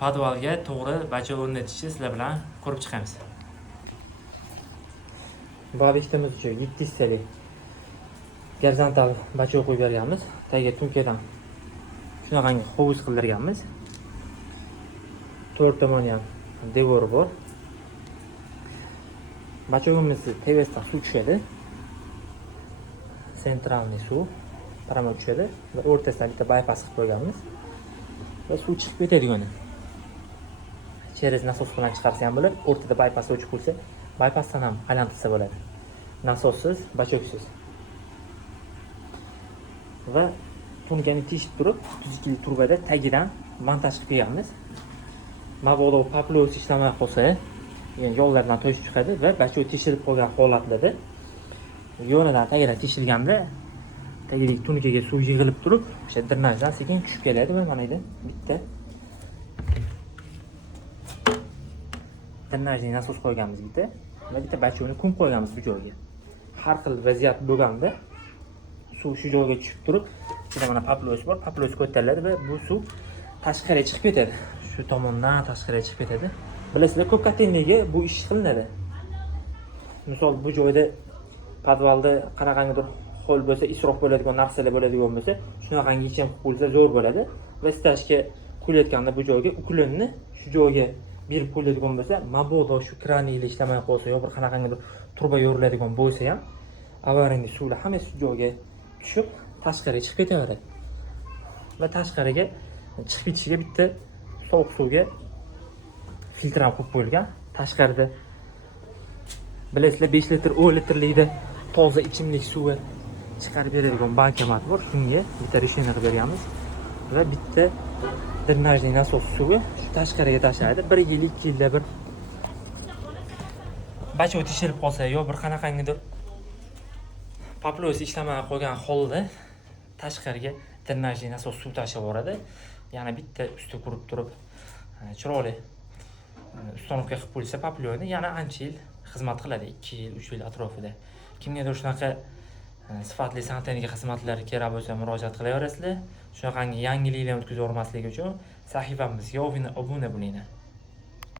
podvalga to'g'ri bacha o'rnatishni sizlar bilan ko'rib chiqamiz. Bu obyektimiz uchun 700 talik gorizontal bacha qo'yib berganmiz. Tagiga tunkadan shunaqangi hovuz qildirganmiz. To'rt tomoni ham devor bor. Bachog'imizni tepasidan suv tushadi. Sentralniy suv paramo tushadi va o'rtasidan bitta bypass qilib qo'yganmiz. Va suv chiqib ketadigan. Через nasos bilan chiqarsa ham bo'ladi, o'rtada bypass o'chib qo'ysa, bypassdan ham aylantirsa bo'ladi. Nasossiz, bachoksiz. Va tunkani teshib turib, 32 turbada tagidan montaj qilib qo'yganmiz. Mabodo paplos ishlamay qolsa, yani yo'llardan to'shib chiqadi va bacho teshilib qolgan holatlarda yo'nidan tagidan teshilganda tagidagi tunkaga suv yig'ilib turib, o'sha drenajdan sekin tushib keladi va mana bu bitta drenajli nasos qo'yganmiz bitta va bitta bachoni ko'mib qo'yganmiz bu joyga. Har xil vaziyat bo'lganda suv shu joyga tushib turib, ichida mana paplos bor, paplos ko'tariladi va bu suv tashqariga chiqib ketadi. Shu tomondan tashqariga chiqib ketadi. Bilasizlar, ko'p katenliga bu ish qilinadi. Misol bu joyda podvalda qanaqangidir ho'l bo'lsa, isrof bo'ladigan narsalar bo'ladigan bo'lsa, shunaqangi yechim qilib qo'ysa zo'r bo'ladi va stashga quyayotganda bu joyga uklonni shu joyga berib qo'yiladigan bo'lsa, mabodo shu kraniylar ishlamay qolsa yo bir qanaqangidir turba yoriladigan bo'lsa ham, avariyali suvlar hammasi shu joyga tushib, tashqariga chiqib ketaveradi. Va tashqariga chiqib ketishiga bitta sovuq suvga filtr ham qo'yib qo'yilgan. Tashqarida bilasizlar 5 litr, 10 litrlikda toza ichimlik suvi chiqarib beradigan bankomat bor. Shunga bitta reshina qilib berganmiz va bitta drenajli nasos suvi shu tashqariga tashlaydi. 1 yil, 2 yilda bir bacho teshilib qolsa yo bir qanaqangidir paplos ishlamay qolgan holda tashqariga drenajli nasos suv tashib boradi. Yana bitta usti qurib turib chiroyli ustanovka qilib qo'ysa paplyoni yana ancha yil xizmat qiladi, 2 yil, 3 yil atrofida. Kimgadir shunaqa sifatli santexnika xizmatlari kerak bo'lsa murojaat qilaverasizlar. Shunaqangi yangiliklarni o'tkazib yubormaslik uchun sahifamizga obuna bo'linglar.